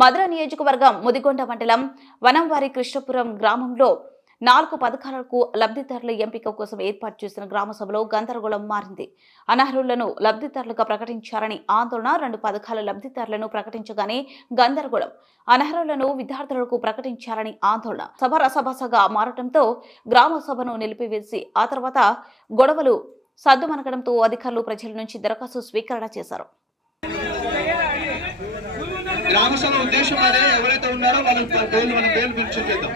మధుర నియోజకవర్గం ముదిగొండ మండలం వనంవారి కృష్ణపురం గ్రామంలో 4 పథకాలకు లబ్ధిదారుల ఎంపిక కోసం ఏర్పాటు చేసిన గ్రామ సభలో గందరగోళం మారింది. అనర్హులను లబ్ధిదారులుగా ప్రకటించారని ఆందోళన, 2 పథకాల లబ్ధిదారులను ప్రకటించగానే గందరగోళం, అనర్హులను విద్యార్థులకు ప్రకటించారని ఆందోళన. సభ రసభసగా మారడంతో గ్రామ సభను నిలిపివేసి ఆ తర్వాత గొడవలు సద్దుమణగడంతో అధికారులు ప్రజల నుంచి దరఖాస్తు స్వీకరణ చేశారు. గ్రామ సభ ఉద్దేశం అదే, ఎవరైతే ఉన్నారో వాళ్ళ పేర్లు మనం పేర్లు పిలిచేద్దాం.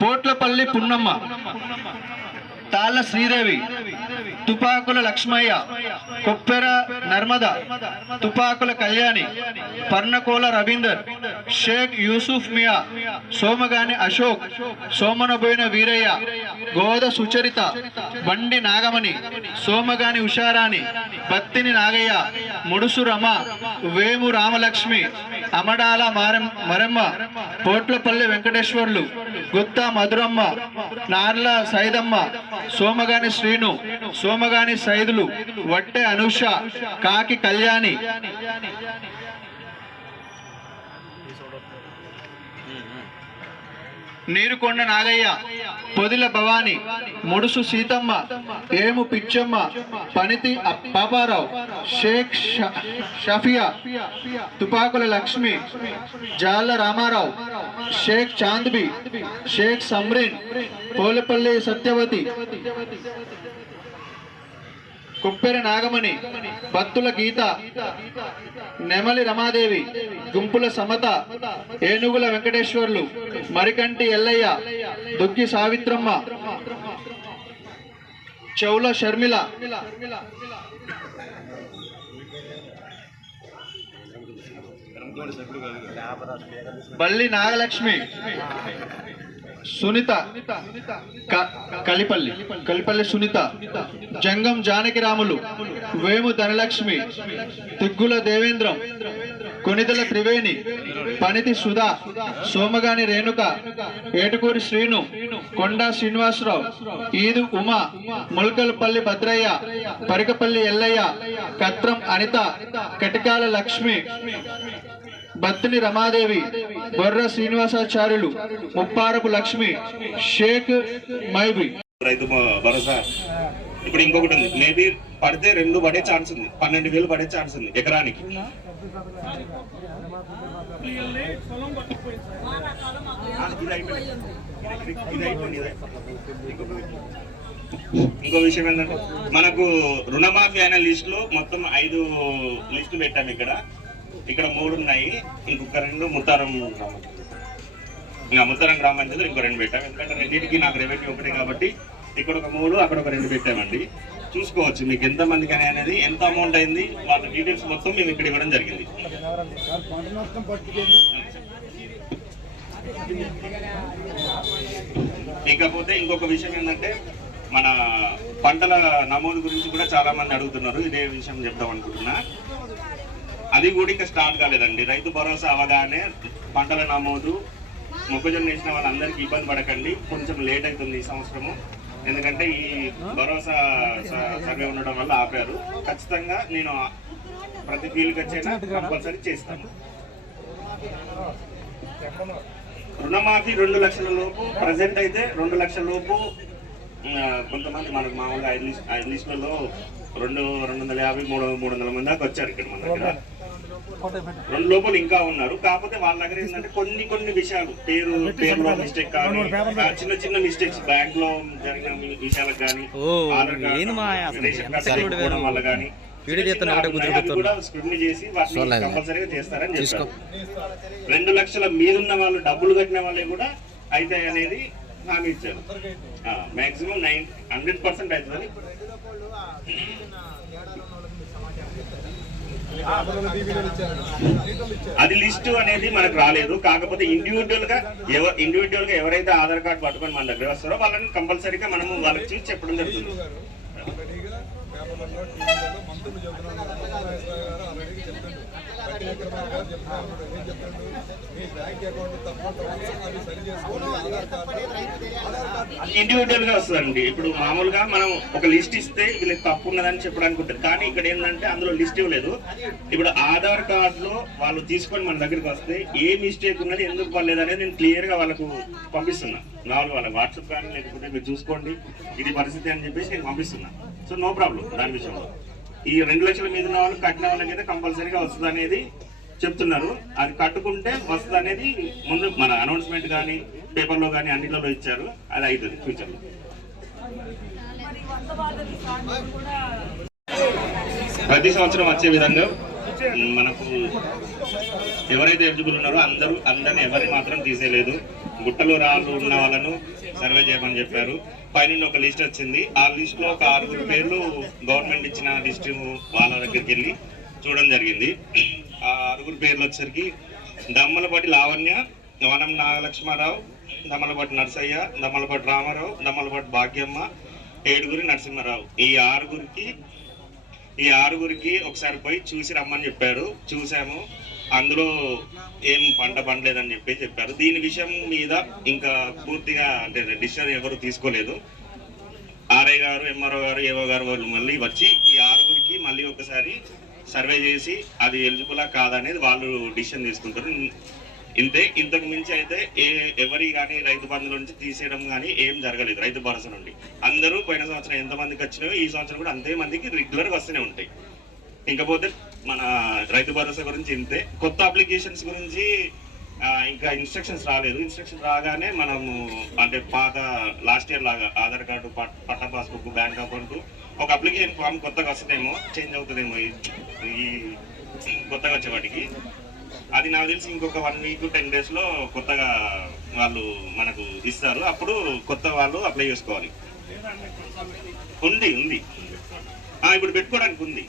పోట్లపల్లి పున్నమ్మ, తాళ్ళ శ్రీదేవి, తుపాకుల లక్ష్మయ్య, కొప్పెర నర్మద, తుపాకుల కళ్యాణి, పర్ణకోల రవీందర్, షేక్ యూసుఫ్ మియా, సోమగాని అశోక్, సోమనబోయిన వీరయ్య, గోద సుచరిత, బండి నాగమణి, సోమగాని ఉషారాణి, బత్తిని నాగయ్య, ముడుసు రమ, వేము రామలక్ష్మి, అమడాల మరెమ్మ, పోట్లపల్లి వెంకటేశ్వర్లు, గుత్తా మధురమ్మ, నార్ల సైదమ్మ, సోమగాని శ్రీను, సోమగాని సైదులు, వట్టె అనుష, కాకి కళ్యాణి, నీరుకొండ నాగయ్య, పొదిల భవాని, ముడుసు సీతమ్మ, ఏము పిచ్చమ్మ, పనితి పాపారావు, షేక్ షఫియా, తుపాకుల లక్ష్మి, జాల రామారావు, షేక్ చాంద్బి, షేక్ సమ్రీన్, పోలపల్లి సత్యవతి, కుప్పెర నాగమణి, బత్తుల గీత, నెమలి రమాదేవి, గుంపుల సమత, ఏనుగుల వెంకటేశ్వర్లు, మరికంటి ఎల్లయ్య, దుగ్గి సావిత్రమ్మ, చౌల షర్మిల, బల్లి నాగలక్ష్మి, సునీత, కలిపల్లి సునీత, జంగం జానకిరాములు, వేము ధనలక్ష్మి, తిగ్గుల దేవేంద్రం, కొనిదల త్రివేణి, పనితి సుధా, సోమగాని రేణుక, ఏటుకూరి శ్రీను, కొండా శ్రీనివాసరావు, ఈదు ఉమా, ముల్కల్పల్లి భద్రయ్య, పరికపల్లి ఎల్లయ్య, కత్రం అనిత, కటికాల లక్ష్మి, బత్తిని రమాదేవి, బొర్ర శ్రీనివాసాచార్యులు, ముప్పారపు లక్ష్మి, షేక్ మైబి. రైతు భరోసా ఇప్పుడు ఇంకొకటి ఉంది, మేబీ పడితే 2 పడే ఛాన్స్ ఉంది, 12,000 పడే ఛాన్స్ ఉంది ఎకరానికి. ఇంకో విషయం ఏంటంటే మనకు రుణమాఫీ అయిన లిస్ట్ లో మొత్తం 5 లిస్టులు పెట్టాము. ఇక్కడ 3 ఉన్నాయి, ఇంకొక 2 ముత్తారం గ్రామం, ఇంకా ముత్తారం గ్రామ పంచాయతీ ఇంకో 2 పెట్టాము. ఎందుకంటే రెండింటికి నాకు రెవెన్యూ ఒకటి కాబట్టి ఇక్కడ ఒక 3 అక్కడ ఒక 2 పెట్టామండి. చూసుకోవచ్చు మీకు ఎంత మందికి అనేది, ఎంత అమౌంట్ అయింది, వాళ్ళ డీటెయిల్స్ మొత్తం మేము ఇక్కడ ఇవ్వడం జరిగింది. ఇకపోతే ఇంకొక విషయం ఏంటంటే మన పంటల నమోదు గురించి కూడా చాలా మంది అడుగుతున్నారు. ఇదే విషయం చెప్దాం అనుకుంటున్నా. అది కూడా ఇంకా స్టార్ట్ కాలేదండి. రైతు భరోసా అవగానే పంటల నమోదు మొక్కజొన్న వేసిన వాళ్ళందరికీ ఇబ్బంది పడకండి, కొంచెం లేట్ అవుతుంది ఈ సంవత్సరము, ఎందుకంటే ఈ భరోసా సర్వే ఉండడం వల్ల ఆపారు. ఖచ్చితంగా నేను ప్రతి ఫీల్డ్కి వచ్చైనా కంపల్సరీ చేస్తాను. రుణమాఫీ 2 లక్షల లోపు, ప్రజెంట్ అయితే 2 లక్షల లోపు. కొంతమంది మనకు మామూలుగా 5 లిస్టులలో 250, 300 మంది దాకా వచ్చారు ఇక్కడ మన దగ్గర. 2 లోపల ఇంకా ఉన్నారు. కాకపోతే వాళ్ళ దగ్గర ఏంటంటే కొన్ని విషయాలు పేరులో మిస్టేక్ కానీ, చిన్న మిస్టేక్స్ బ్యాంక్ లో జరిగిన విషయాలకు కానీ, ఆధార్ కార్డు రేషన్ కార్డు సరిపోవడం వల్ల కానీ కూడా స్క్రూటినీ చేసి వాటిని కంపల్సరీగా చేస్తారని చెప్పారు. 2 లక్షల మీదున్న వాళ్ళు, డబ్బులు కట్టిన వాళ్ళే కూడా అయితే అనేది హామీ ఇచ్చారు. మాక్సిమం 100% అవుతుందని. అది లిస్టు అనేది మనకు రాలేదు. కాకపోతే ఇండివిజువల్ గా ఎవరైతే ఆధార్ కార్డు పట్టుకొని మన దగ్గర వస్తారో వాళ్ళని కంపల్సరీగా మనము వాళ్ళకి చూసి చెప్పడం జరుగుతుంది. ఇండివిజువల్ గా వస్తుందండి. ఇప్పుడు మామూలుగా మనం ఒక లిస్ట్ ఇస్తే వీళ్ళకి తప్పు ఉన్నదని చెప్పడానికి ఉంటుంది, కానీ ఇక్కడ ఏంటంటే అందులో లిస్ట్ ఇవ్వలేదు. ఇప్పుడు ఆధార్ కార్డులో వాళ్ళు తీసుకొని మన దగ్గరికి వస్తే ఏ మిస్టేక్ ఉన్నది, ఎందుకు పర్లేదు అనేది నేను క్లియర్ గా వాళ్ళకు పంపిస్తున్నా. వాళ్ళ వాట్సాప్ కానీ లేకపోతే మీరు చూసుకోండి ఇది పరిస్థితి అని చెప్పేసి నేను పంపిస్తున్నా. సో నో ప్రాబ్లం దాని విషయంలో. ఈ 2 లక్షల మీద ఉన్న వాళ్ళు కట్టిన వాళ్ళకైతే కంపల్సరీగా వస్తుంది అనేది చెప్తున్నారు. అది కట్టుకుంటే వస్తుంది అనేది ముందు మన అనౌన్స్మెంట్ కానీ పేపర్లో కానీ అన్నిట్లలో ఇచ్చారు. అది అవుతుంది ఫ్యూచర్లో. ప్రతి సంవత్సరం వచ్చే విధంగా మనకు ఎవరైతే ఎలిజిబుల్ ఉన్నారో అందరిని ఎవరిని మాత్రం తీసేయలేదు. గుట్టలో రాళ్ళు ఉన్న వాళ్ళను సర్వే చేయమని చెప్పారు. పైన ఒక లిస్ట్ వచ్చింది. ఆ లిస్ట్ లో ఒక 6 పేర్లు గవర్నమెంట్ ఇచ్చిన లిస్ట్ వాళ్ళ దగ్గరికి వెళ్ళి చూడడం జరిగింది. ఆ 6 పేర్లు వచ్చేసరికి దమ్మలపాటి లావణ్య, వనం నాగలక్ష్మారావు, దమ్మలపాటి నర్సయ్య, దమ్మలపాటి రామారావు, దమ్మలపాటి భాగ్యమ్మ, ఏడుగురి నరసింహారావు. ఈ ఆరుగురికి ఒకసారి పోయి చూసి రమ్మని చెప్పారు. చూసాము, అందులో ఏం పంట పండలేదని చెప్పారు. దీని విషయం మీద ఇంకా పూర్తిగా అంటే డిసిషన్ ఎవరు తీసుకోలేదు. ఆర్ఐ గారు, ఎంఆర్ఓ గారు, ఏఓ గారు వాళ్ళు మళ్ళీ వచ్చి ఈ 6గురికి మళ్ళీ ఒకసారి సర్వే చేసి అది ఎలిజిబులా కాదనేది వాళ్ళు డిసిషన్ తీసుకుంటారు. ఇంతే. ఇంతకు మించి అయితే ఎవరి కానీ రైతు బంధుల నుంచి తీసేయడం కానీ ఏం జరగలేదు. రైతు భరోసా నుండి అందరూ పోయిన సంవత్సరం ఎంతమందికి వచ్చినాయో ఈ సంవత్సరం కూడా అంతే మందికి రెగ్యులర్గా వస్తూనే ఉంటాయి. ఇంకపోతే మన రైతు భరోసా గురించి ఇంతే. కొత్త అప్లికేషన్స్ గురించి ఇంకా ఇన్స్ట్రక్షన్స్ రాలేదు. ఇన్స్ట్రక్షన్ రాగానే మనము అంటే పాత లాస్ట్ ఇయర్ లాగా ఆధార్ కార్డు, పట్టా పాస్బుక్, బ్యాంక్ అకౌంట్, ఒక అప్లికేషన్ ఫామ్ కొత్తగా వస్తుందేమో, చేంజ్ అవుతుందేమో ఈ కొత్తగా వచ్చే వాటికి. అది నాకు తెలిసి ఇంకొక 1 వీక్ 10 డేస్లో కొత్తగా వాళ్ళు మనకు ఇస్తారు. అప్పుడు కొత్త వాళ్ళు అప్లై చేసుకోవాలి. ఉంది ఇప్పుడు పెట్టుకోవడానికి ఉంది.